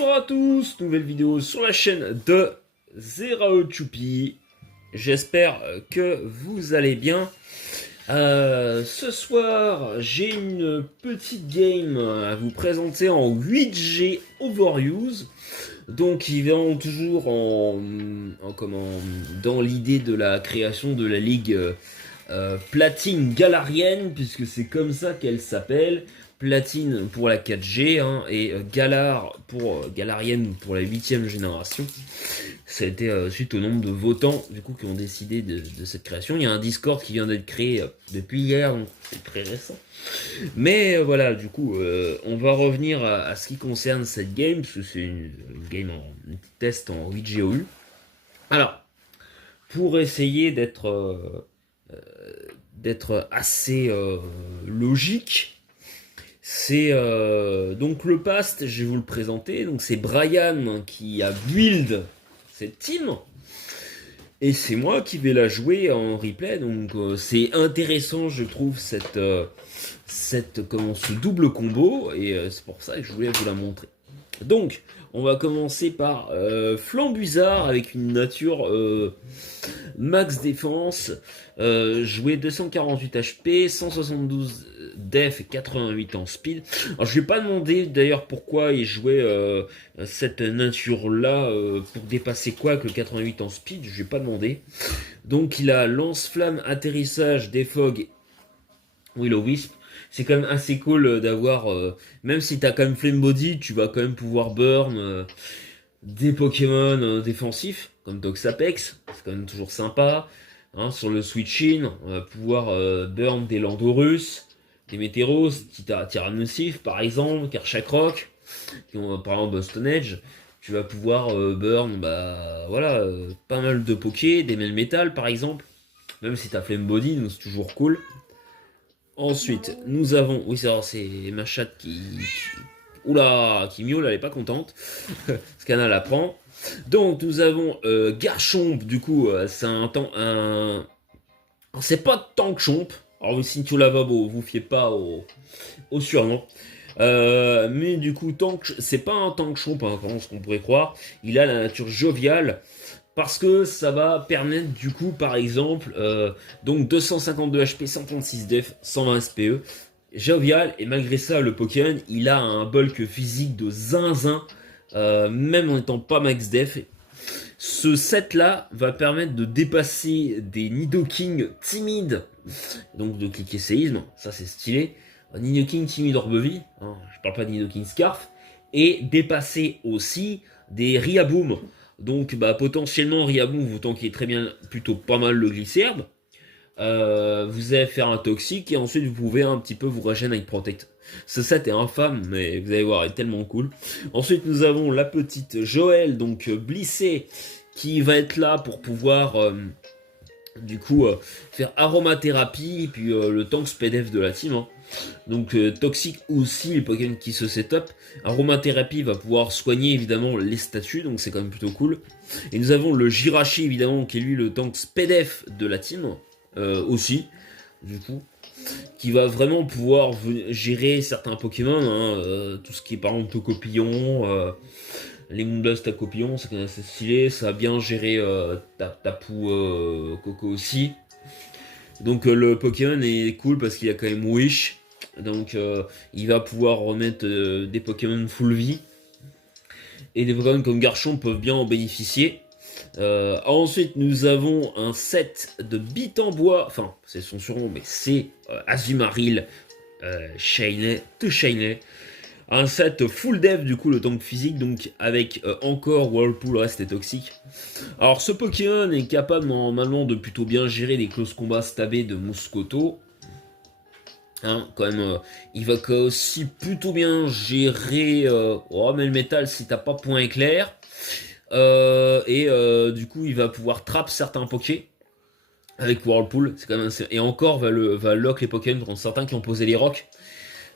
Bonsoir à tous, nouvelle vidéo sur la chaîne de Zero Choupi. J'espère que vous allez bien. Ce soir, j'ai une petite game à vous présenter en 8G Overuse. Donc, il vient toujours dans l'idée de la création de la ligue Platine Galarienne, puisque c'est comme ça qu'elle s'appelle. Platine pour la 4G et Galar pour Galarienne pour la 8ème génération. Ça a été suite au nombre de votants du coup qui ont décidé de cette création. Il y a un Discord qui vient d'être créé depuis hier, donc c'est très récent. Mais voilà, du coup, on va revenir à ce qui concerne cette game, parce que c'est une game en test en 8GOU. Alors, pour essayer d'être assez logique, c'est donc le past, je vais vous le présenter. Donc c'est Brian qui a build cette team et c'est moi qui vais la jouer en replay. Donc c'est intéressant, je trouve, ce double combo, et c'est pour ça que je voulais vous la montrer. Donc on va commencer par Flambuzard avec une nature max défense, jouer 248 HP, 172 def et 88 en speed. Alors je vais pas demander d'ailleurs pourquoi il jouait cette nature là pour dépasser quoi que le 88 en speed, je vais pas demander. Donc il a lance-flamme, atterrissage, défog, Will-O-Wisp. C'est quand même assez cool d'avoir, même si t'as quand même Flame Body, tu vas quand même pouvoir burn des Pokémon défensifs, comme Toxapex, c'est quand même toujours sympa. Sur le Switch-In, on va pouvoir burn des Landorus, des Météros, Tyrannosif par exemple, Karchakroc, qui ont par exemple Stone Edge. Tu vas pouvoir burn, pas mal de Poké, des Melmetal par exemple, même si t'as Flame Body, donc c'est toujours cool. Ensuite, nous avons... Oui, c'est ma chatte Oula, qui miaule, elle est pas contente. Scana la prend. Donc, nous avons Garchomp, du coup, c'est c'est pas Tankchomp. Alors, si tu la vous fiez pas au surnom. Mais du coup, c'est pas un Tankchomp, comme ce qu'on pourrait croire. Il a la nature joviale. Parce que ça va permettre du coup par exemple donc 252 HP, 136 def, 120 SPE, jovial, et malgré ça le Pokémon il a un bulk physique de zinzin, même en étant pas max def. Ce set là va permettre de dépasser des Nidoking timides, donc de cliquer séisme, ça c'est stylé, Nidoking timide Orbevie, je parle pas de Nidoking Scarf, et dépasser aussi des Riaboom. Donc potentiellement Riaboom vous tankez très bien, plutôt pas mal le Glisserbe. Vous allez faire un toxique et ensuite vous pouvez un petit peu vous régénérer avec Protect. Ce set est infâme, mais vous allez voir, il est tellement cool. Ensuite nous avons la petite Joël, donc blissée, qui va être là pour pouvoir faire aromathérapie, et puis le tank SPDF de la team. Donc toxique aussi, les Pokémon qui se setup. Aromathérapie va pouvoir soigner évidemment les statues, donc c'est quand même plutôt cool. Et nous avons le Jirachi évidemment, qui est lui le tank SPDF de la team, aussi, du coup, qui va vraiment pouvoir gérer certains Pokémon, tout ce qui est par exemple Tocopillon, les Moonblast à Copillon, c'est quand même assez stylé. Ça a bien géré Tapu Coco aussi. Donc le Pokémon est cool parce qu'il y a quand même Wish. Donc il va pouvoir remettre des Pokémon full vie. Et des Pokémon comme Garchomp peuvent bien en bénéficier. Ensuite nous avons un set de bit en bois. Enfin c'est son surnom, mais c'est Azumarill Shiny. Un set full dev du coup, le tank physique, donc avec encore Whirlpool, reste toxique. Alors ce Pokémon est capable normalement de plutôt bien gérer les close combats stabés de Moscoto. Quand même, il va aussi plutôt bien gérer Melmetal si t'as pas point éclair. Du coup il va pouvoir trap certains Poké avec Whirlpool, c'est quand même assez... Et encore va lock les Pokémon contre certains qui ont posé les rocks.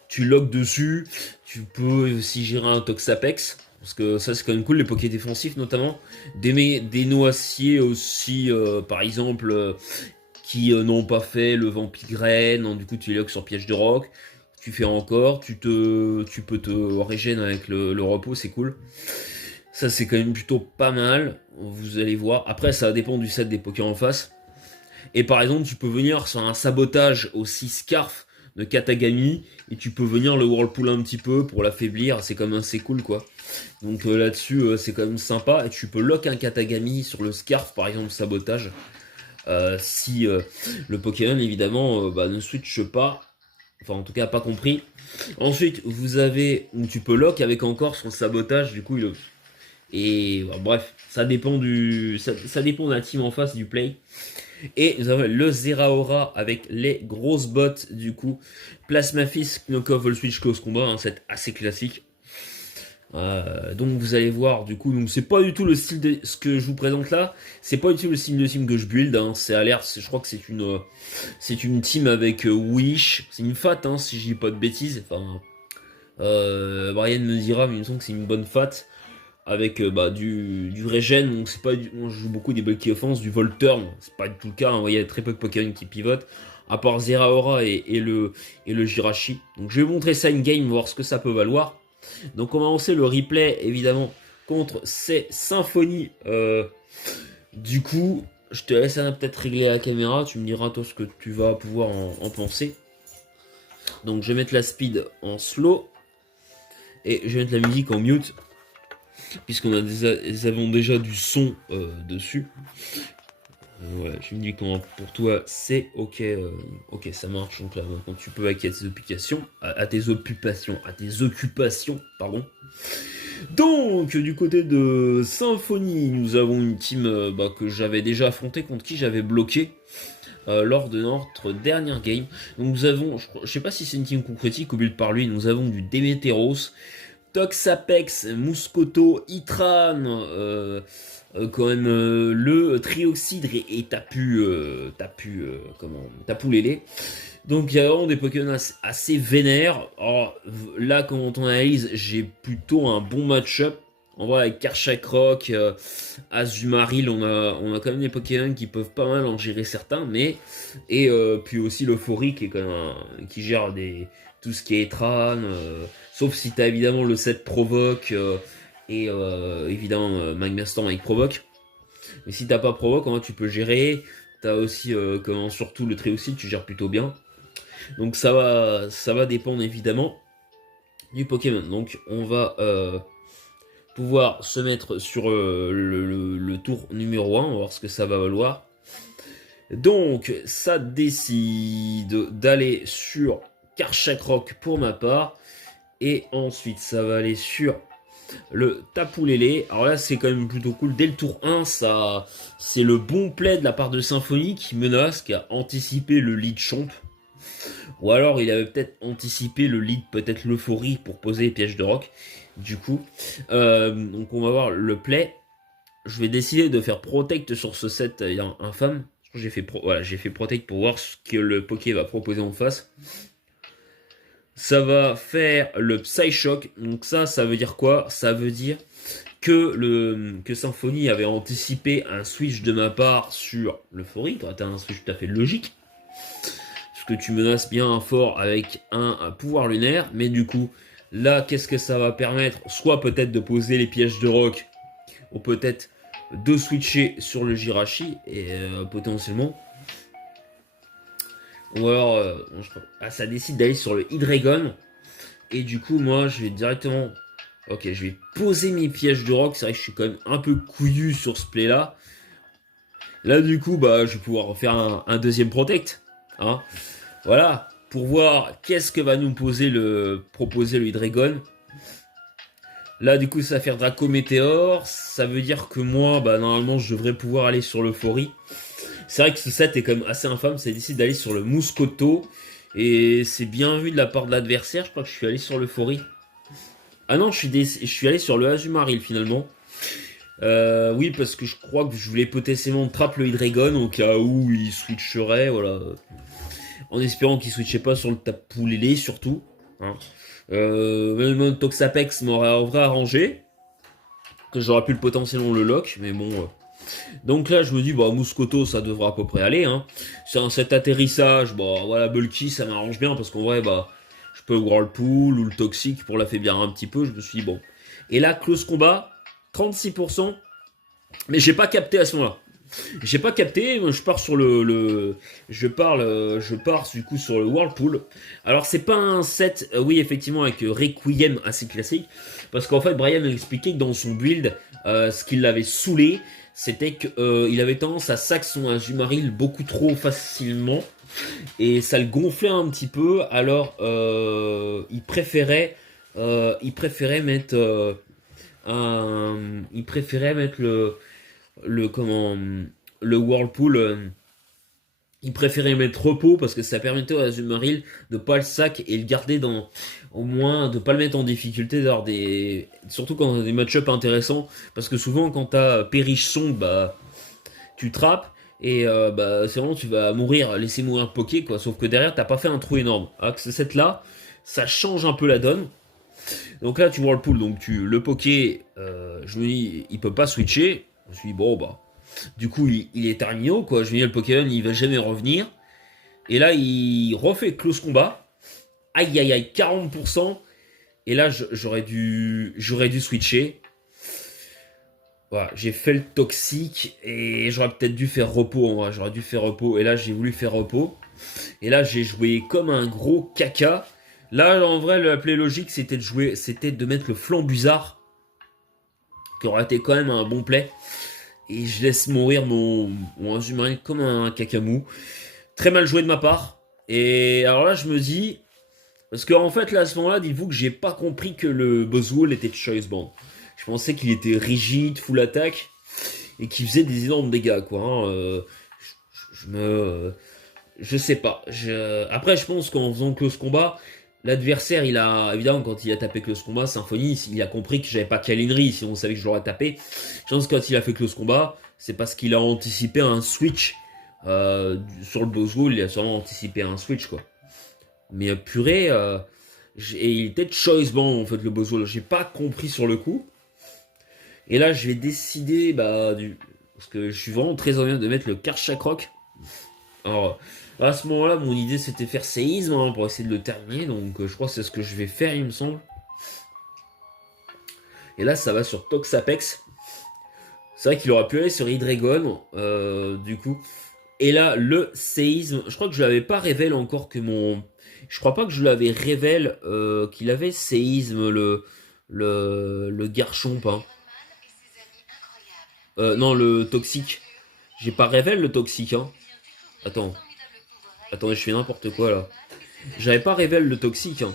Tu lock dessus, tu peux aussi gérer un Toxapex, parce que ça c'est quand même cool, les Poké défensifs notamment. Des noaciers aussi, par exemple, qui n'ont pas fait le Vampigraine, du coup tu les lock sur piège de roc. tu fais encore, tu peux te régénérer avec le repos, c'est cool. Ça c'est quand même plutôt pas mal, vous allez voir. Après ça dépend du set des Pokémon en face. Et par exemple tu peux venir sur un sabotage aussi Scarf de Katagami, et tu peux venir le Whirlpool un petit peu pour l'affaiblir, c'est quand même assez cool quoi. Donc là-dessus c'est quand même sympa, et tu peux lock un Katagami sur le Scarf par exemple sabotage. Si le Pokémon évidemment ne switch pas, enfin en tout cas pas compris. Ensuite vous avez, tu peux lock avec encore son sabotage, du coup et bref, ça dépend ça dépend de la team en face du play. Et nous avons le Zeraora avec les grosses bottes du coup. Plasma Fist, Knock-Off, Vol Switch, Close Combat, un set assez classique. Donc vous allez voir du coup, donc c'est pas du tout le style de ce que je vous présente là, c'est pas du tout le style de team que je build, hein. C'est à l'air, je crois que c'est une team avec Wish, c'est une fat hein, si je dis pas de bêtises, enfin Brian me dira, mais il me semble que c'est une bonne fat avec du regen, donc c'est pas on joue beaucoup des bulky offense, du Volturn, c'est pas du tout le cas, hein. Il y a très peu de Pokémon qui pivotent, à part Zeraora et le Jirachi. Donc je vais vous montrer ça in game, voir ce que ça peut valoir. Donc on va lancer le replay évidemment contre ces symphonies. Du coup, je te laisse peut-être régler la caméra, tu me diras toi ce que tu vas pouvoir en penser. Donc je vais mettre la speed en slow et je vais mettre la musique en mute, puisqu'on a avons déjà du son dessus. Voilà, je me dis que pour toi c'est ok, ok ça marche. Donc là maintenant tu peux acquérir tes occupations, pardon. Donc du côté de Symphonie, nous avons une team que j'avais déjà affronté, contre qui j'avais bloqué lors de notre dernière game. Donc nous avons, je sais pas si c'est une team qu'on critique ou build par lui, nous avons du Demeteros, Toxapex, Muscoto, Itran, quand même le Trioxydre et Tapu Lélé. Donc il y a vraiment des Pokémon assez vénères. Alors, là quand on analyse, j'ai plutôt un bon match-up. On voit avec Karchakroc, Azumarill, on a quand même des Pokémon qui peuvent pas mal en gérer certains, mais et puis aussi l'Euphorie qui est quand même qui gère tout ce qui est Etran, sauf si t'as évidemment le set Provoque et évidemment Magmastorm avec Provoque. Mais si t'as pas Provoque, tu peux gérer. T'as aussi surtout le Trioxide, tu gères plutôt bien. Donc ça va dépendre évidemment du Pokémon. Donc on va pouvoir se mettre sur le tour numéro 1, on va voir ce que ça va valoir. Donc ça décide d'aller sur Karchakroc pour ma part. Et ensuite ça va aller sur le Tapu Lélé. Alors là c'est quand même plutôt cool. Dès le tour 1, ça c'est le bon play de la part de Symphonie qui menace, qui a anticipé le lead champ. Ou alors il avait peut-être anticipé le lead, peut-être l'Euphorie pour poser les pièges de rock. Du coup, donc on va voir le play. Je vais décider de faire Protect sur ce set infâme. J'ai fait Protect pour voir ce que le Poké va proposer en face. Ça va faire le Psyshock. Donc ça veut dire quoi? Ça veut dire que Symphonie avait anticipé un switch de ma part sur l'Euphorie. Tu as un switch tout à fait logique. Parce que tu menaces bien fort avec un pouvoir lunaire. Mais du coup, là, qu'est-ce que ça va permettre? Soit peut-être de poser les pièges de rock, ou peut-être de switcher sur le Jirachi, et potentiellement. Ou alors, ça décide d'aller sur le Hydreigon. Et du coup, moi, je vais directement... Ok, je vais poser mes pièges de rock. C'est vrai que je suis quand même un peu couillu sur ce play-là. Là, du coup, je vais pouvoir faire un deuxième Protect. Hein. Voilà, pour voir qu'est-ce que va nous proposer le Hydreigon. Là, du coup, ça va faire Draco Météore. Ça veut dire que moi, normalement, je devrais pouvoir aller sur l'Euphorie. C'est vrai que ce set est quand même assez infâme. Ça décide d'aller sur le Muscoto. Et c'est bien vu de la part de l'adversaire. Je crois que je suis allé sur l'Euphorie. Ah non, je suis allé sur le Azumarill finalement. Oui, parce que je crois que je voulais potentiellement trapper le Hydreigon au cas où il switcherait. Voilà. En espérant qu'il switchait pas sur le Tapu Lélé surtout. Hein. Même Toxapex m'aurait arrangé. Que j'aurais pu potentiellement le lock, mais bon. Donc là, je me dis, Muscoto, ça devra à peu près aller. Hein. C'est un set atterrissage, voilà, bulky, ça m'arrange bien parce qu'en vrai, Je peux le Whirlpool ou le Toxic pour l'affaiblir un petit peu. Je me suis dit, bon. Et là, close combat, 36%. Mais j'ai pas capté à ce moment-là. J'ai pas capté, je pars sur je pars du coup sur le Whirlpool. Alors c'est pas un set, oui effectivement avec Requiem assez classique, parce qu'en fait Brian a expliqué que dans son build, ce qui l'avait saoulé, c'était qu'il avait tendance à sac son Azumarill beaucoup trop facilement, et ça le gonflait un petit peu, alors il préférait mettre le comment le Whirlpool, il préférait mettre repos parce que ça permettait à Azumarill de pas le sac et le garder dans, au moins de pas le mettre en difficulté, d'avoir des, surtout quand on a des match-up intéressants, parce que souvent quand t'as Perish Song, bah tu trappes et bah c'est vraiment tu vas mourir, laisser mourir Poké quoi, sauf que derrière t'as pas fait un trou énorme. Alors que ce set là, ça change un peu la donne. Donc là tu Whirlpool, donc le Poké, je me dis il peut pas switcher. Je me suis dit bon bah du coup, il est terminé, quoi. Je veux dire, le Pokémon, il va jamais revenir. Et là, il refait close combat. Aïe, aïe, aïe, 40%. Et là, j'aurais dû switcher. Voilà, j'ai fait le toxique et j'aurais peut-être dû faire repos en vrai. J'aurais dû faire repos. Et là, j'ai voulu faire repos. Et là, j'ai joué comme un gros caca. Là, en vrai, la play logique, c'était de mettre le Flambuzard, qui aurait été quand même un bon play. Et je laisse mourir mon Azumarill comme un cacamou. Très mal joué de ma part. Et alors là, je me dis... Parce qu'en fait, là, à ce moment-là, dites-vous que j'ai pas compris que le Buzzwole était Choice Band. Je pensais qu'il était rigide, full attaque, et qu'il faisait des énormes dégâts, quoi. Hein. Je sais pas. Après, je pense qu'en faisant close combat, l'adversaire, il a, évidemment, quand il a tapé close combat, Symphonie, il a compris que j'avais pas Kalinri, sinon on savait que je l'aurais tapé. Je pense que quand il a fait close combat, c'est parce qu'il a anticipé un switch. Sur le Buzzwole, il a sûrement anticipé un switch, quoi. Mais purée, et il était choice band, en fait, le Buzzwole. J'ai pas compris sur le coup. Et là, je vais décider, parce que je suis vraiment très envie de mettre le Karchakroc. Alors, à ce moment-là, mon idée c'était faire séisme hein, pour essayer de le terminer, donc je crois que c'est ce que je vais faire, il me semble. Et là, ça va sur Toxapex. C'est vrai qu'il aurait pu aller sur Hydreigon, du coup. Et là, le séisme, je crois que je l'avais pas révélé encore que mon... Je crois pas que je l'avais révélé qu'il avait séisme, le Garchomp. Hein. Non, le toxique. J'ai pas révélé le toxique, hein. Attends. Attendez, je fais n'importe quoi, là. J'avais pas révélé le toxique, hein.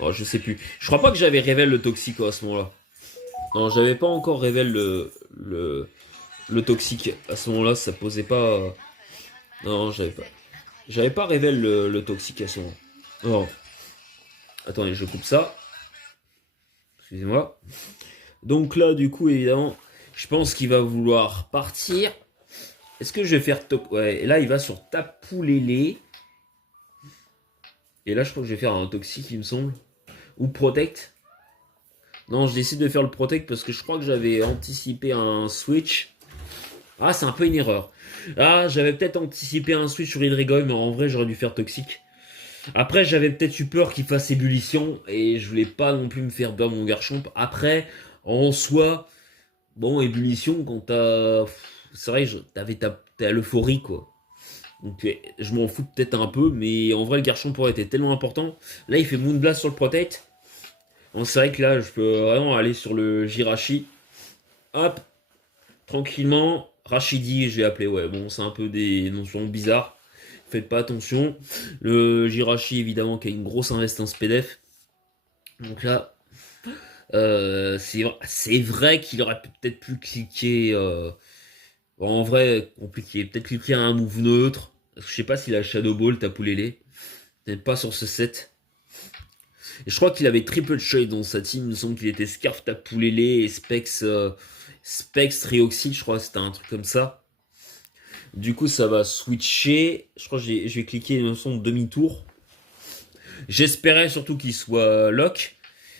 Oh, je sais plus. Je crois pas que j'avais révélé le toxique à ce moment-là. Non, j'avais pas encore révélé le toxique. À ce moment-là, ça posait pas... Non, j'avais pas. J'avais pas révélé le toxique à ce moment. Oh. Attendez, je coupe ça. Excusez-moi. Donc là, du coup, évidemment, je pense qu'il va vouloir partir. Est-ce que je vais faire... Ouais, et là, il va sur Tapoulélé. Et là, je crois que je vais faire un toxique, il me semble. Ou Protect. Non, je décide de faire le Protect parce que je crois que j'avais anticipé un switch. Ah, c'est un peu une erreur. Ah, j'avais peut-être anticipé un switch sur Hydreigon, mais en vrai, j'aurais dû faire toxique. Après, j'avais peut-être eu peur qu'il fasse ébullition, et je voulais pas non plus me faire burn mon Garchomp. Après, en soi, bon, ébullition, quand t'as... C'est vrai, t'as l'euphorie, quoi. Donc, je m'en fous peut-être un peu, mais en vrai, le Garchomp aurait été tellement important. Là, il fait Moonblast sur le Protect. Donc, c'est vrai que là, je peux vraiment aller sur le Jirachi. Hop, tranquillement. Rachidi, je vais appeler, ouais, bon, c'est un peu des notions bizarres. Faites pas attention. Le Jirachi, évidemment, qui a une grosse invest en SPDF. Donc là, c'est vrai qu'il aurait peut-être pu cliquer. En vrai, compliqué. Peut-être cliquer à un move neutre. Je sais pas s'il a Shadow Ball, Tapoulélé. Peut-être pas sur ce set. Et je crois qu'il avait Triple Shade dans sa team. Il me semble qu'il était Scarf, Tapoulélé et Specs Trioxide. Je crois que c'était un truc comme ça. Du coup, ça va switcher. Je crois que je vais cliquer une son demi-tour. J'espérais surtout qu'il soit lock.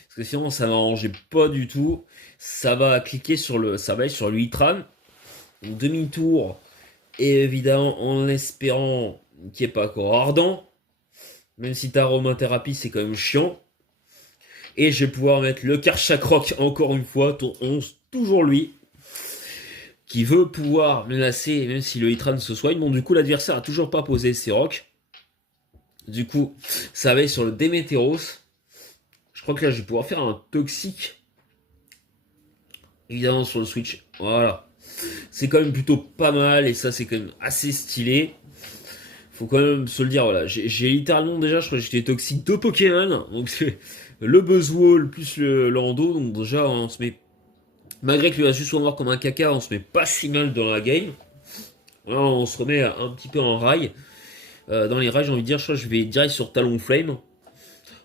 Parce que sinon, ça m'arrangeait pas du tout. Ça va cliquer sur ça va être sur le Hitran. Demi-tour. Et évidemment, en espérant qu'il n'y ait pas encore ardent. Même si ta aromathérapie, c'est quand même chiant. Et je vais pouvoir mettre le Karchakroc, encore une fois, tour 11, toujours lui, qui veut pouvoir menacer, même si le Hitran se soigne. Bon, du coup, l'adversaire a toujours pas posé ses rocs. Du coup, ça va être sur le Démétéros. Je crois que là, je vais pouvoir faire un toxique. Évidemment, sur le Switch. Voilà. C'est quand même plutôt pas mal, et ça, c'est quand même assez stylé. Faut quand même se le dire, voilà. J'ai littéralement déjà, je crois que j'étais toxique 2 Pokémon. Donc, c'est le Buzzwole plus le Lando. Donc, déjà, on se met. Malgré que lui va juste voir comme un caca, on se met pas si mal dans la game. Là, on se remet un petit peu en rail. Dans les rails, j'ai envie de dire, je crois que je vais direct sur Talonflame.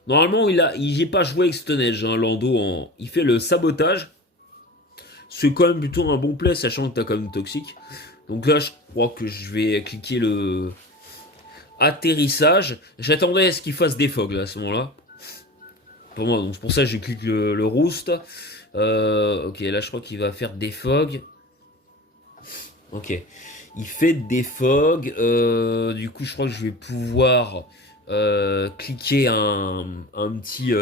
Normalement, il n'est pas joué avec Stonehenge, hein, Lando. Il fait le sabotage. C'est quand même plutôt un bon play, sachant que t'as quand même toxique. Donc là, je crois que je vais cliquer le atterrissage. J'attendais à ce qu'il fasse des fogs là, à ce moment-là. Pour moi, donc c'est pour ça que je clique le roost. Ok, là je crois qu'il va faire des fogs. Ok, il fait des fogs. Du coup, je crois que je vais pouvoir cliquer un petit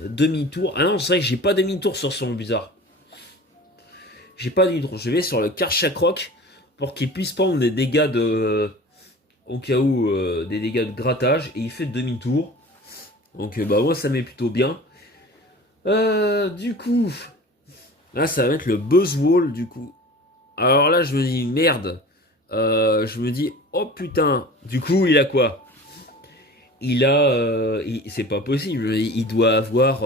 demi-tour. Ah non, c'est vrai que j'ai pas demi-tour sur son bizarre. J'ai pas demi-tour. Je vais sur le Karchakroc pour qu'il puisse prendre des dégâts de. Au cas où, des dégâts de grattage. Et il fait demi-tour. Donc, bah, moi, ça m'est plutôt bien. Du coup. Là, ça va être le Buzzwole, du coup. Alors là, je me dis, merde. Je me dis, oh putain. Du coup, il a quoi? Il a. C'est pas possible. Il doit avoir.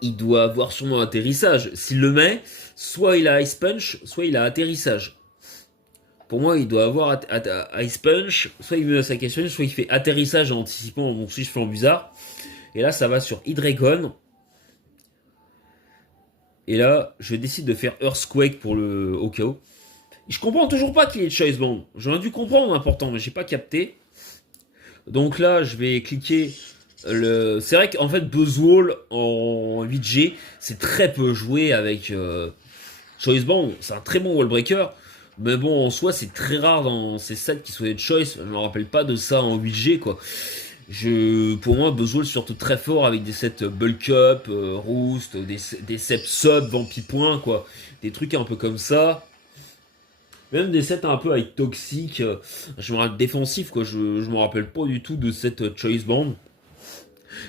Il doit avoir sûrement atterrissage. S'il le met, soit il a Ice Punch, soit il a atterrissage. Pour moi, il doit avoir Ice Punch, soit il met sa question, soit il fait atterrissage en anticipant mon switch flanc bizarre. Et là, ça va sur Hydreigon. Et là, je décide de faire Earthquake pour le au cas où. Je comprends toujours pas qu'il est Choice Band. J'aurais dû comprendre l'important, mais j'ai pas capté. Donc là, je vais cliquer le. C'est vrai qu'en fait, Buzzwole en 8G, c'est très peu joué avec Choice Band. C'est un très bon wall breaker. Mais bon, en soi, c'est très rare dans ces sets qui soient des choice. Je me rappelle pas de ça en 8G, quoi. Pour moi, Buzzwole surtout très fort avec des sets Bulk Up, Roost, des sets Sub, Vampipoint, quoi. Des trucs un peu comme ça. Même des sets un peu avec Toxic. Je me rappelle défensif, quoi. Je me rappelle pas du tout de cette Choice Band.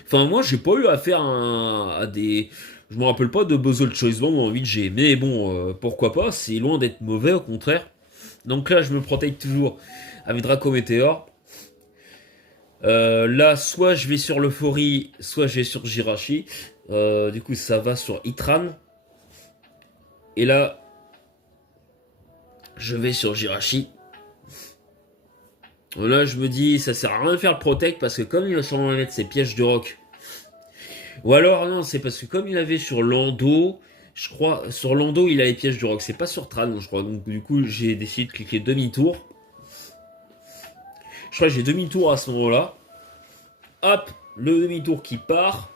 Enfin, moi, j'ai pas eu affaire à des. Je me rappelle pas de Buzzwole Choice Band en 8G. Mais bon, pourquoi pas. C'est loin d'être mauvais, au contraire. Donc là, je me protège toujours avec Draco Meteor. Là, soit je vais sur l'Euphorie, soit je vais sur Jirachi. Du coup, ça va sur Itran. Et là, je vais sur Jirachi. Là, je me dis, ça sert à rien de faire le Protect parce que comme il va sûrement mettre ses pièges de rock. Ou alors, non, c'est parce que comme il avait sur Lando, je crois, sur Lando, il a les pièges de rock. C'est pas sur Tran, je crois. Donc, du coup, j'ai décidé de cliquer demi-tour. Je crois que j'ai demi-tour à ce moment-là. Hop, le demi-tour qui part.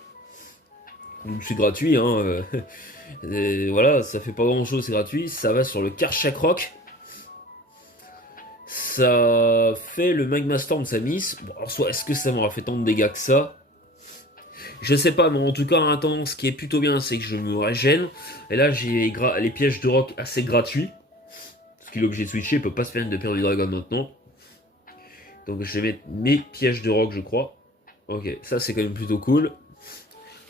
Donc c'est gratuit, hein. Voilà, ça fait pas grand chose, c'est gratuit. Ça va sur le Karchakroc. Ça fait le Magma Storm, ça miss. Bon, alors soit est-ce que ça m'aura fait tant de dégâts que ça? Je sais pas, mais en tout cas, en attendant, ce qui est plutôt bien, c'est que je me régène. Et là, j'ai les pièges de rock assez gratuits. Parce qu'il est obligé de switcher, il peut pas se permettre de perdre du dragon maintenant. Donc je vais mettre mes pièges de rock, je crois. Ok, ça c'est quand même plutôt cool.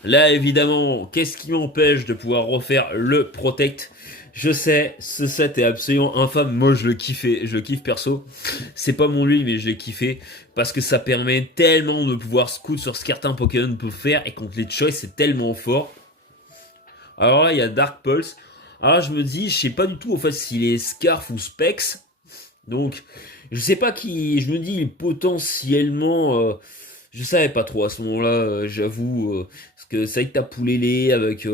Là, évidemment, qu'est-ce qui m'empêche de pouvoir refaire le Protect? Je sais, ce set est absolument infâme. Moi, je le kiffe perso. C'est pas mon lui, mais je l'ai kiffé. Parce que ça permet tellement de pouvoir scout sur ce qu'un Pokémon peut faire. Et contre les choice, c'est tellement fort. Alors là, il y a Dark Pulse. Alors je me dis, je sais pas du tout, en fait, s'il est Scarf ou Specs. Donc, je sais pas qui. Je me dis, potentiellement. Je savais pas trop à ce moment-là, j'avoue. Parce que c'est avec ta Poulélé, avec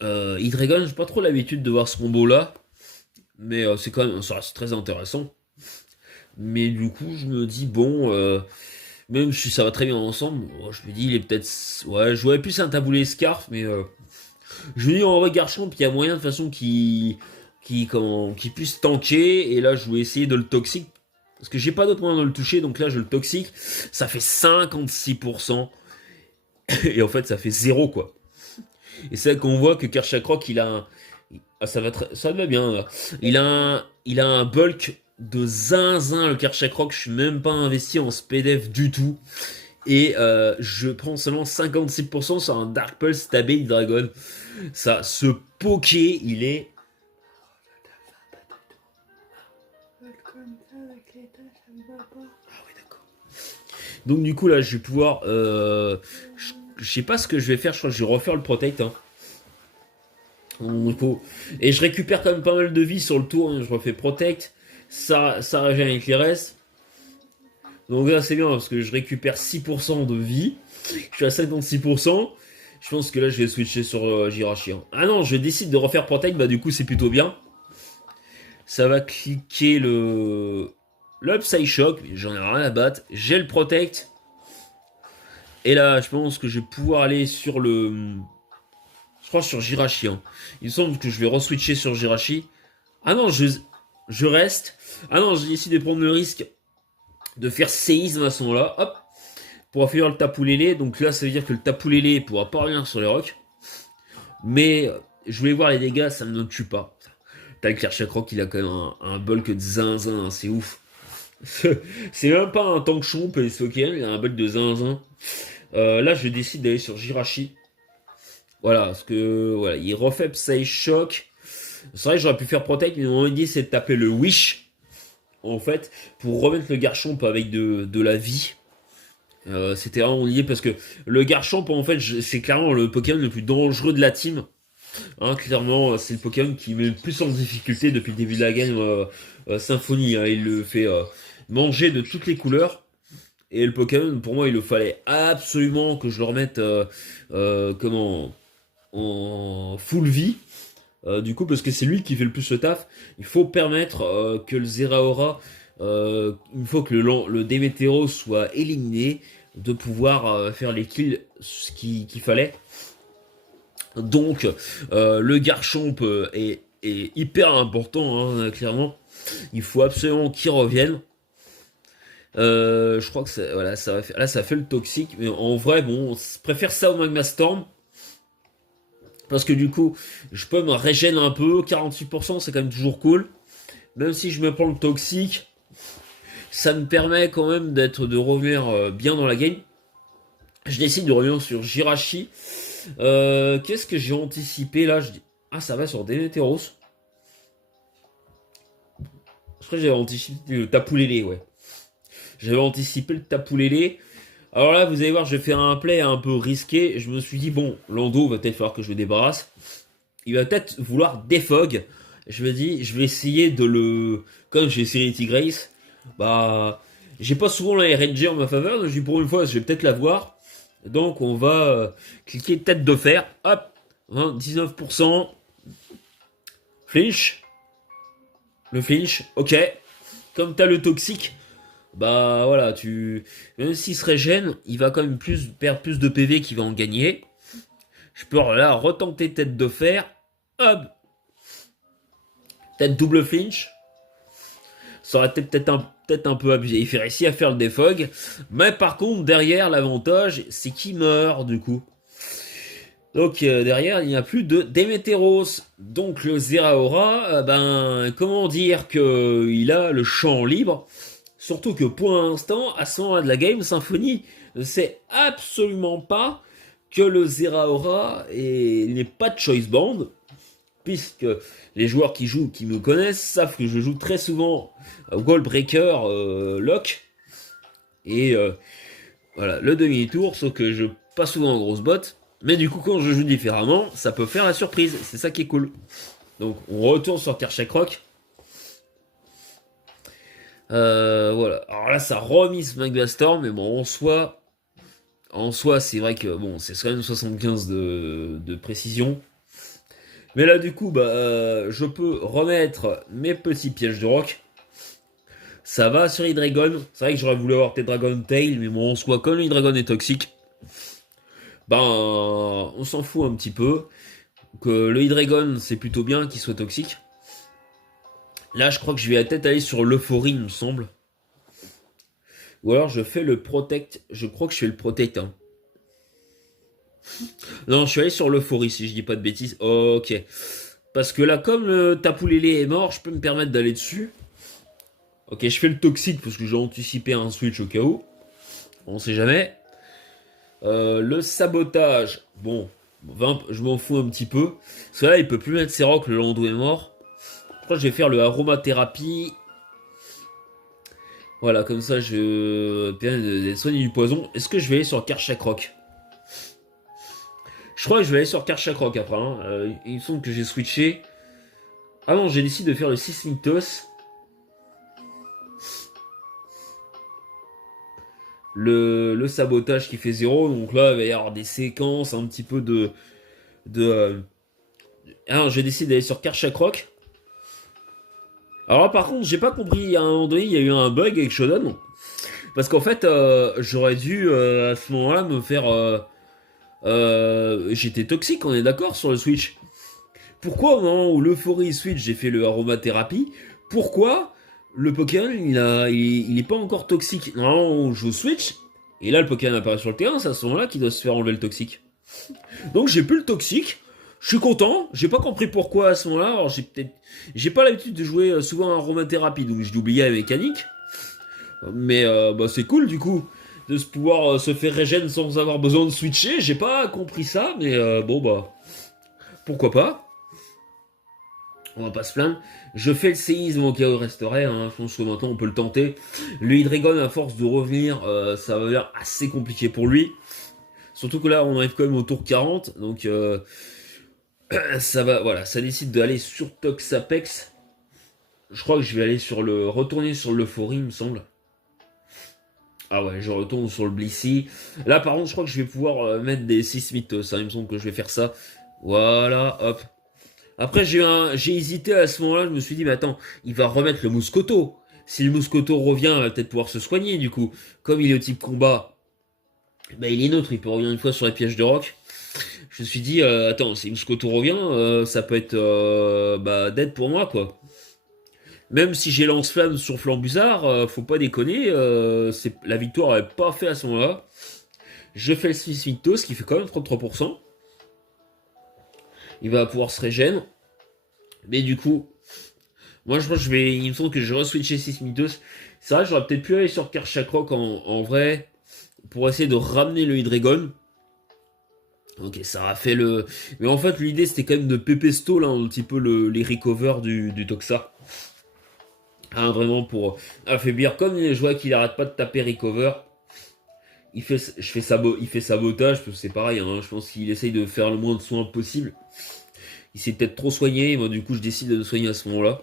Hydreigon, j'ai pas trop l'habitude de voir ce combo-là. Mais c'est quand même. Ça reste très intéressant. Mais du coup, je me dis, bon. Même si ça va très bien ensemble, je me dis, il est peut-être. Ouais, je jouais plus un taboulé Scarf, mais. Je me dis, en vrai, Garchomp, il y a moyen de façon qui puisse tanker. Et là, je vais essayer de le toxique. Parce que j'ai pas d'autre moyen de le toucher, donc là je le toxique, ça fait 56%, et en fait ça fait 0 quoi. Et c'est là qu'on voit que Kershak il a un... Ah, ça va bien là. Il a un bulk de zinzin le Kershak, je suis même pas investi en SPDF du tout. Et je prends seulement 56% sur un Dark Pulse Tabby Dragon. Ça, ce poké, il est... Ah oui, d'accord. Donc du coup là, je vais pouvoir... je sais pas ce que je vais faire, je crois que je vais refaire le Protect. Hein. Et je récupère quand même pas mal de vie sur le tour, hein. Je refais Protect, ça régène avec les restes. Donc là c'est bien parce que je récupère 6% de vie, je suis à 56%. Je pense que là je vais switcher sur Jirachi. Hein. Ah non, je décide de refaire Protect, bah du coup c'est plutôt bien. Ça va cliquer l'Upside Shock, mais j'en ai rien à battre. J'ai le Protect. Et là je pense que je vais pouvoir aller sur le... Je crois sur Jirachi. Hein. Il me semble que je vais re-switcher sur Jirachi. Ah non, je reste. Ah non, j'ai décidé de prendre le risque de faire séisme à ce moment-là. Hop. Pour affaiblir le Tapu-Lele. Donc là, ça veut dire que le Tapu-Lele pourra pas revenir sur les rocs. Mais je voulais voir les dégâts, ça ne me tue pas. T'as le Kershak, il a quand même un bulk de zinzin, hein, c'est ouf. C'est même pas un tank chomp, c'est ok, il a un bulk de zinzin. Là, je décide d'aller sur Jirachi. Voilà, parce que voilà, il refait Psy Shock. C'est vrai que j'aurais pu faire Protect, mais mon idée c'est de taper le Wish, en fait, pour remettre le Garchomp avec de la vie. C'était vraiment lié parce que le Garchomp, en fait, c'est clairement le Pokémon le plus dangereux de la team. Hein, clairement, c'est le Pokémon qui met le plus en difficulté depuis le début de la game Symphonie. Hein, il le fait manger de toutes les couleurs. Et le Pokémon, pour moi, il le fallait absolument que je le remette comment en full vie. Du coup, parce que c'est lui qui fait le plus le taf, il faut permettre que le Zeraora, une fois que le Démétéro soit éliminé, de pouvoir faire les kills qu'il fallait. Donc, le Garchomp est hyper important, hein, clairement. Il faut absolument qu'il revienne. Je crois que ça, voilà, ça va faire, là ça fait le toxique, mais en vrai, bon, je préfère ça au Magma Storm. Parce que du coup, je peux me régénérer un peu, 48% c'est quand même toujours cool. Même si je me prends le toxique, ça me permet quand même de revenir bien dans la game. Je décide de revenir sur Jirachi. Qu'est-ce que j'ai anticipé là? Ah, ça va sur Démétéros. Je crois que j'avais anticipé le Tapu-Lele, ouais. J'avais anticipé le Tapu-Lele. Alors là, vous allez voir, je vais faire un play un peu risqué. Je me suis dit, bon, Lando va peut-être falloir que je le débarrasse. Il va peut-être vouloir défog. Je me dis, je vais essayer de le... Comme j'ai Serenity Grace, bah... J'ai pas souvent la RNG en ma faveur, donc je dis pour une fois, je vais peut-être l'avoir. Donc on va cliquer tête de fer. Hop, hein, 19%. Flinch. Le flinch, ok. Comme t'as le toxique, bah voilà, même s'il se régène, il va quand même perdre plus de PV qu'il va en gagner. Je peux là retenter tête de fer. Hop. Tête double flinch. Ça aurait peut-être un peu abusé. Il fait réussir à faire le défog. Mais par contre, derrière, l'avantage, c'est qu'il meurt du coup. Donc derrière, il n'y a plus de Démétéros. Donc le Zeraora, ben comment dire que il a le champ libre. Surtout que pour l'instant, à ce moment de la game, Symphonie ne sait absolument pas que le Zeraora n'est pas de choice band, puisque les joueurs qui jouent, qui me connaissent, savent que je joue très souvent Wallbreaker Lock, et voilà, le demi-tour, sauf que je passe souvent en grosse botte, mais du coup quand je joue différemment, ça peut faire la surprise, c'est ça qui est cool. Donc on retourne sur Kershak. Voilà. Alors là, ça remise Magma Storm, mais bon, en soi, c'est vrai que bon, c'est quand même 75 de précision. Mais là, du coup, bah, je peux remettre mes petits pièges de roc. Ça va sur Hydreigon. C'est vrai que j'aurais voulu avoir tes Dragon Tail, mais bon, en soi, comme l'Hydreigon est toxique, ben, on s'en fout un petit peu. Que le Hydreigon, c'est plutôt bien qu'il soit toxique. Là, je crois que je vais peut-être aller sur l'Euphorie, il me semble. Ou alors je fais le Protect. Je crois que je fais le Protect. Hein. Non, je suis allé sur l'Euphorie si je dis pas de bêtises. Ok. Parce que là, comme le Tapoulélé est mort, je peux me permettre d'aller dessus. Ok, je fais le Toxique parce que j'ai anticipé un switch au cas où. On sait jamais. Le Sabotage. Bon, 20, je m'en fous un petit peu. Parce que là, il peut plus mettre ses rocs, le Lando est mort. Je crois que je vais faire le Aromathérapie. Voilà, comme ça, je permets de soigner du poison. Est-ce que je vais aller sur Karchak Rock? Je crois que je vais aller sur Karchak Rock après. Hein. Il me semble que j'ai switché. Ah non, j'ai décidé de faire le Sismitos. Le sabotage qui fait 0. Donc là, il va y avoir des séquences, un petit peu de alors, j'ai décidé d'aller sur Karchak Rock. Alors là, par contre, j'ai pas compris. À un moment donné, il y a eu un bug avec Shodan. Parce qu'en fait, j'aurais dû à ce moment-là me faire. J'étais toxique, on est d'accord sur le Switch. Pourquoi au moment où l'euphorie Switch, j'ai fait le aromathérapie? Pourquoi le Pokémon il est pas encore toxique? Normalement, on joue Switch. Et là, le Pokémon apparaît sur le terrain, c'est à ce moment-là qu'il doit se faire enlever le toxique. Donc j'ai plus le toxique. Je suis content. J'ai pas compris pourquoi à ce moment-là. Alors j'ai pas l'habitude de jouer souvent en aromathérapie, donc j'ai oublié la mécanique. Mais bah, c'est cool du coup de se pouvoir se faire régène sans avoir besoin de switcher. J'ai pas compris ça, mais bon bah pourquoi pas. On va pas se plaindre. Je fais le séisme au cas où il resterait. Hein. Je pense que maintenant on peut le tenter. Le Hydreigon, à force de revenir, ça va être assez compliqué pour lui. Surtout que là, on arrive quand même au tour 40. Donc ça va, voilà, ça décide d'aller sur Toxapex. Je crois que je vais aller retourner sur l'Euphorie, il me semble. Ah ouais, je retourne sur le Blissey. Là, par contre, je crois que je vais pouvoir mettre des Sismitos. Hein. Il me semble que je vais faire ça. Voilà, hop. Après, j'ai hésité à ce moment-là. Je me suis dit, mais attends, il va remettre le Mouscoto. Si le Mouscoto revient, il va peut-être pouvoir se soigner, du coup. Comme il est au type combat, bah, il est neutre. Il peut revenir une fois sur les pièges de roc. Je me suis dit, attends, si Mouscoto revient, ça peut être bah, d'aide pour moi, quoi. Même si j'ai lance-flamme sur Flambusard, faut pas déconner, la victoire n'est pas faite à ce moment-là. Je fais le Sismitos qui fait quand même 33%. Il va pouvoir se régène. Mais du coup, moi je pense que il me semble que je vais re-switcher Sismitos. C'est vrai, j'aurais peut-être pu aller sur Karchak Rock en vrai pour essayer de ramener le Hydreigon. Ok, ça a fait le. Mais en fait, l'idée c'était quand même de pépesto là, un petit peu les recovers du Toxa. Hein, vraiment pour affaiblir, comme je vois qu'il arrête pas de taper recover. Il fait sabotage, parce que c'est pareil, hein, je pense qu'il essaye de faire le moins de soins possible. Il s'est peut-être trop soigné, moi du coup je décide de soigner à ce moment-là.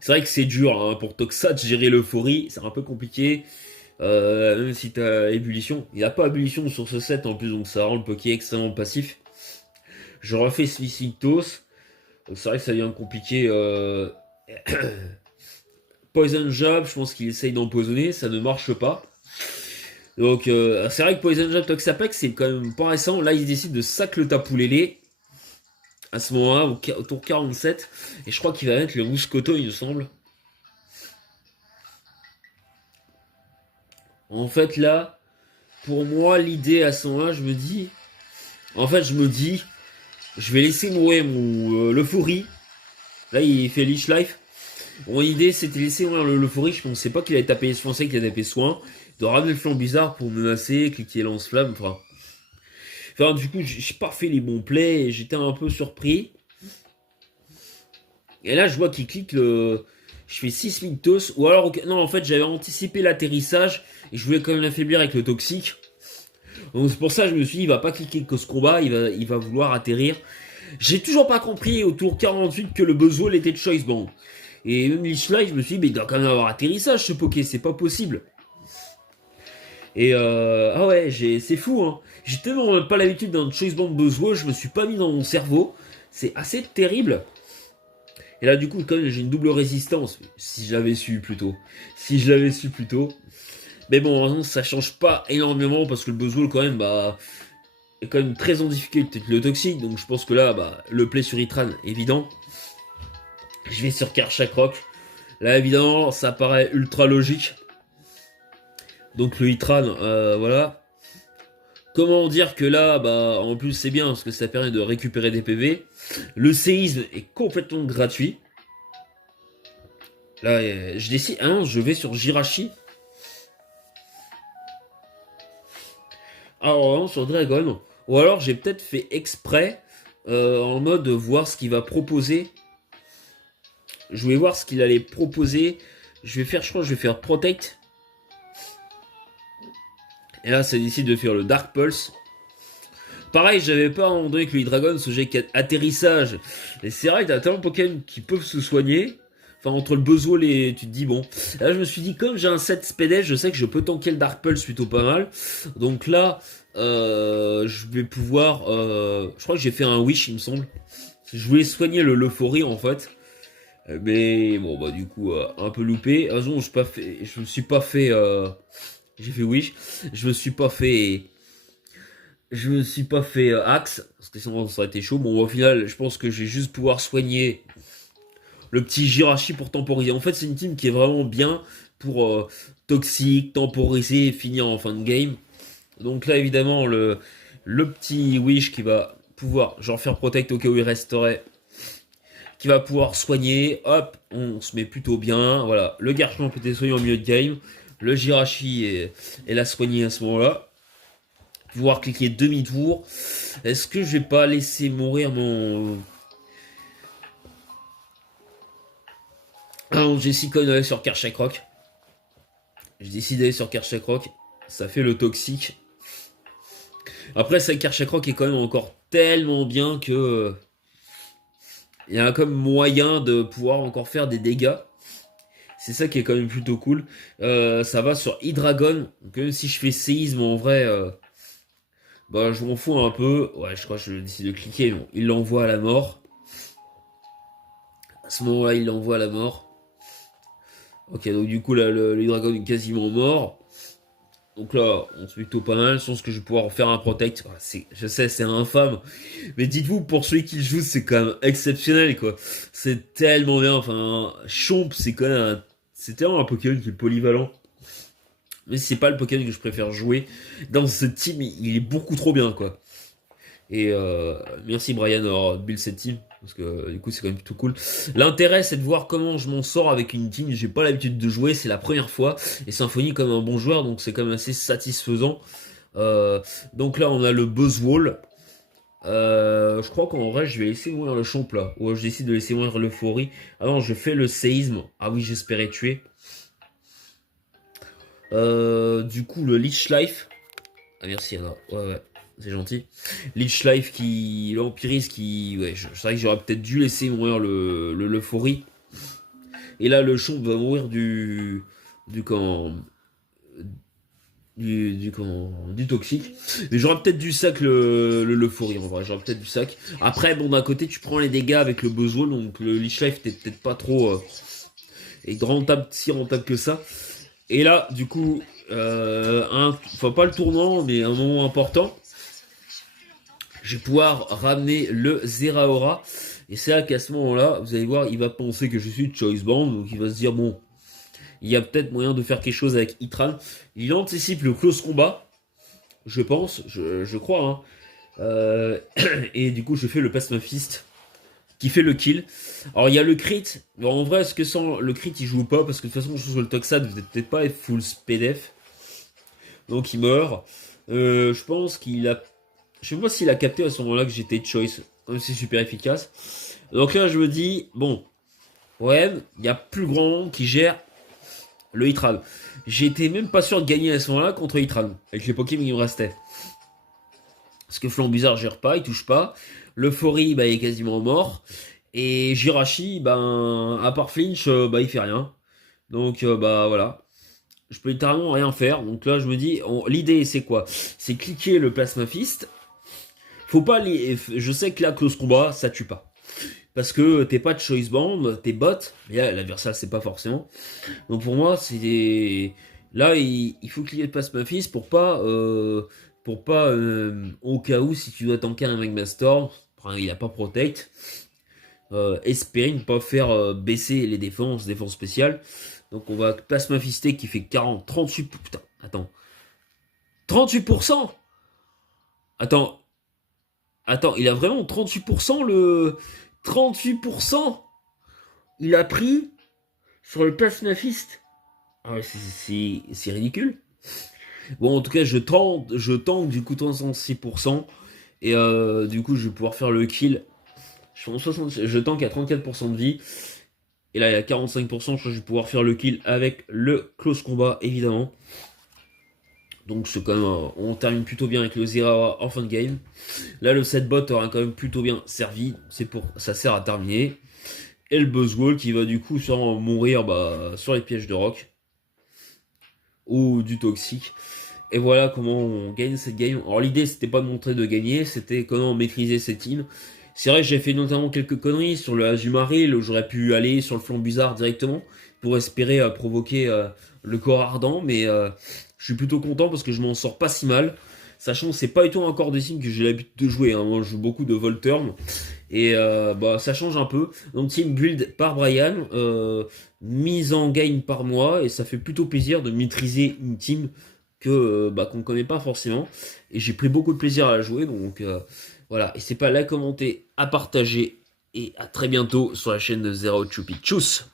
C'est vrai que c'est dur hein, pour Toxa de gérer l'euphorie, c'est un peu compliqué. Même si t'as ébullition. Il n'y a pas ébullition sur ce set en plus, donc ça rend le Poké extrêmement passif. Je refais Suicitos. Donc c'est vrai que ça devient compliqué. Poison Jab, je pense qu'il essaye d'empoisonner, ça ne marche pas. Donc c'est vrai que Poison Jab Toxapex c'est quand même pas récent. Là il décide de sac le Tapoulélé à ce moment-là au tour 47 et je crois qu'il va mettre le Mouscoto il me semble. En fait là pour moi l'idée à ce moment-là je me dis je vais laisser mourir mon l'euphorie. Là il fait Leech Life. Mon idée c'était laisser mourir l'euphorie, je pensais pas qu'il allait taper, je pensais qu'il allait taper soin, de ramener le flanc bizarre pour menacer, cliquer lance-flamme, enfin du coup j'ai pas fait les bons plays et j'étais un peu surpris. Et là je vois qu'il clique le. Je fais 6 Mythos, ou alors non en fait j'avais anticipé l'atterrissage et je voulais quand même l'affaiblir avec le toxique. Donc c'est pour ça que je me suis dit il va pas cliquer que ce combat, il va vouloir atterrir. J'ai toujours pas compris au tour 48 que le Buzzwole était de Choice Band. Et même Leech Life, je me suis dit, mais il doit quand même avoir atterrissage ce Poké, c'est pas possible. Et ah ouais, c'est fou, hein. J'ai tellement pas l'habitude d'un Choice Band Buzzwole, je me suis pas mis dans mon cerveau. C'est assez terrible. Et là, du coup, quand même, j'ai une double résistance. Si je l'avais su plus tôt. Si je l'avais su plus tôt. Mais bon, ça change pas énormément parce que le Buzzwole, quand même, bah, est quand même très en difficulté avec le toxique. Donc je pense que là, bah, le play sur Itran, évident. Je vais sur Karchak Rock. Là, évidemment, ça paraît ultra logique. Donc le Hitran, voilà. Comment dire que là, bah, en plus c'est bien parce que ça permet de récupérer des PV. Le séisme est complètement gratuit. Là, je décide. Ah non, je vais sur Jirachi. Alors non, sur Dragon. Ou alors j'ai peut-être fait exprès en mode voir ce qu'il va proposer. Je voulais voir ce qu'il allait proposer. Je vais faire, je crois, je vais faire Protect. Et là, ça décide de faire le Dark Pulse. Pareil, j'avais pas abandonné que le Dragon, ce jet atterrissage. Et c'est vrai, t'as tellement de Pokémon qui peuvent se soigner. Enfin, entre le Buzzwole et tu te dis, bon. Là, je me suis dit, comme j'ai un set Spedef, je sais que je peux tanker le Dark Pulse plutôt pas mal. Donc là, je vais pouvoir... je crois que j'ai fait un Wish, il me semble. Je voulais soigner l'euphorie, en fait. Mais bon, bah du coup, un peu loupé. Ah non, je me suis pas fait... j'ai fait Wish. Je me suis pas fait... Je me suis pas fait Axe, parce que sinon ça aurait été chaud. Bon, au final, je pense que je vais juste pouvoir soigner le petit Jirachi pour temporiser. En fait, c'est une team qui est vraiment bien pour toxique, temporiser et finir en fin de game. Donc là, évidemment, le petit Wish qui va pouvoir, genre faire protect au cas où il resterait, qui va pouvoir soigner. Hop, on se met plutôt bien. Voilà, le Garchomp peut être soigné en milieu de game. Le Jirachi est la soigné à ce moment-là. Pouvoir cliquer demi-tour. Est-ce que je vais pas laisser mourir mon... Ah non, j'ai décidé d'aller sur Karchakroc. J'ai décidé d'aller sur Karchakroc. Ça fait le toxique. Après, ça, Karchakroc est quand même encore tellement bien que... il y a comme moyen de pouvoir encore faire des dégâts. C'est ça qui est quand même plutôt cool. Ça va sur Hydreigon. Donc même si je fais séisme en vrai... bah, je m'en fous un peu. Ouais, je crois que je décide de cliquer. Bon, il l'envoie à la mort. À ce moment-là, il l'envoie à la mort. Ok, donc du coup, là, le dragon est quasiment mort. Donc là, on se met plutôt pas mal. Je pense que je vais pouvoir faire un protect. Je sais, c'est infâme. Mais dites-vous, pour celui qui le joue, c'est quand même exceptionnel, quoi. C'est tellement bien. Enfin, Chomp, c'est quand même c'est tellement un Pokémon qui est polyvalent. Mais c'est pas le Pokémon que je préfère jouer. Dans ce team, il est beaucoup trop bien, quoi. Et merci Brian d'avoir build cette team. Parce que du coup c'est quand même plutôt cool. L'intérêt c'est de voir comment je m'en sors avec une team. J'ai pas l'habitude de jouer, c'est la première fois. Et Symphonie comme un bon joueur, donc c'est quand même assez satisfaisant. Donc là on a le Buzzwole. Je crois qu'en vrai je vais laisser mourir le Chomp là. Ou je décide de laisser mourir l'euphorie. Ah non, je fais le séisme. Ah oui, j'espérais tuer. Du coup le Leech Life. Ah merci Anna. Ouais ouais. C'est gentil. Leech Life qui... l'Empiris qui... ouais, c'est vrai que j'aurais peut-être dû laisser mourir l'euphorie. Et là, le Chomp va mourir du... du toxique. Mais j'aurais peut-être dû sac l'euphorie en vrai. J'aurais peut-être dû sac. Après, bon, d'un côté, tu prends les dégâts avec le Buzzwole. Donc le Leech Life t'es peut-être pas trop... et rentable, si rentable que ça. Et là, du coup... enfin, pas le tournant, mais un moment important. Je vais pouvoir ramener le Zeraora. Et c'est là qu'à ce moment-là, vous allez voir, il va penser que je suis Choice Band. Donc il va se dire, bon, il y a peut-être moyen de faire quelque chose avec Hitran. Il anticipe le close combat. Je pense, je crois. Hein. Et du coup, je fais le Plasma Fist qui fait le kill. Alors il y a le crit. Bon, en vrai, est-ce que sans le crit, il joue pas? Parce que de toute façon, sur le Toxad, vous n'êtes peut-être pas full SPDF. Donc il meurt. Je pense qu'il a... je sais pas s'il a capté à ce moment-là que j'étais choice. C'est super efficace. Donc là, je me dis, bon, ouais, il y a plus grand monde qui gère le Hitran. J'étais même pas sûr de gagner à ce moment-là contre Hitran, avec les Pokémon qui me restaient. Parce que Flambuzard gère pas, il touche pas. L'Euphorie, bah, il est quasiment mort. Et Jirachi, ben, à part Flinch, bah, il fait rien. Donc, bah, voilà. Je peux littéralement rien faire. Donc là, je me dis, l'idée, c'est quoi? C'est cliquer le Plasma Fist. Faut pas je sais que là, close combat, ça tue pas. Parce que t'es pas de choice band, t'es bot. Mais là, l'adversaire, c'est pas forcément. Donc pour moi, c'est... là, il faut cliquer le Plasma Fist pour pas... au cas où, si tu dois tanker un Magma Storm, il a pas Protect, espérer ne pas faire baisser les défenses spéciales. Donc on va Plasma Fister qui fait 40, 38, putain, Attends. 38%. Attends. Attends, il a vraiment 38% le... 38%. Il a pris sur le pass nafiste. Ah ouais, c'est ridicule. Bon, en tout cas, je tente du coup 36%. Et du coup, je vais pouvoir faire le kill. Je tank à 34% de vie. Et là, il y a 45%. Je vais pouvoir faire le kill avec le close combat, évidemment. Donc, c'est quand même, on termine plutôt bien avec le Zera en fin de game. Là, le set bot aura quand même plutôt bien servi. Ça sert à terminer. Et le Buzzwall qui va du coup sûrement mourir sur les pièges de rock. Ou du toxique. Et voilà comment on gagne cette game. Alors l'idée c'était pas de montrer de gagner, c'était comment maîtriser cette team. C'est vrai que j'ai fait notamment quelques conneries sur le Azumarill où j'aurais pu aller sur le flanc bizarre directement pour espérer provoquer le corps ardent, mais je suis plutôt content parce que je m'en sors pas si mal. Sachant que c'est pas du tout un corps de team que j'ai l'habitude de jouer, hein. Moi je joue beaucoup de Volturm et ça change un peu. Donc team build par Brian, mise en game par moi et ça fait plutôt plaisir de maîtriser une team qu'on ne connaît pas forcément. Et j'ai pris beaucoup de plaisir à la jouer. Donc voilà. N'hésitez pas à la commenter, à partager. Et à très bientôt sur la chaîne de Zero Chupi. Tchuss!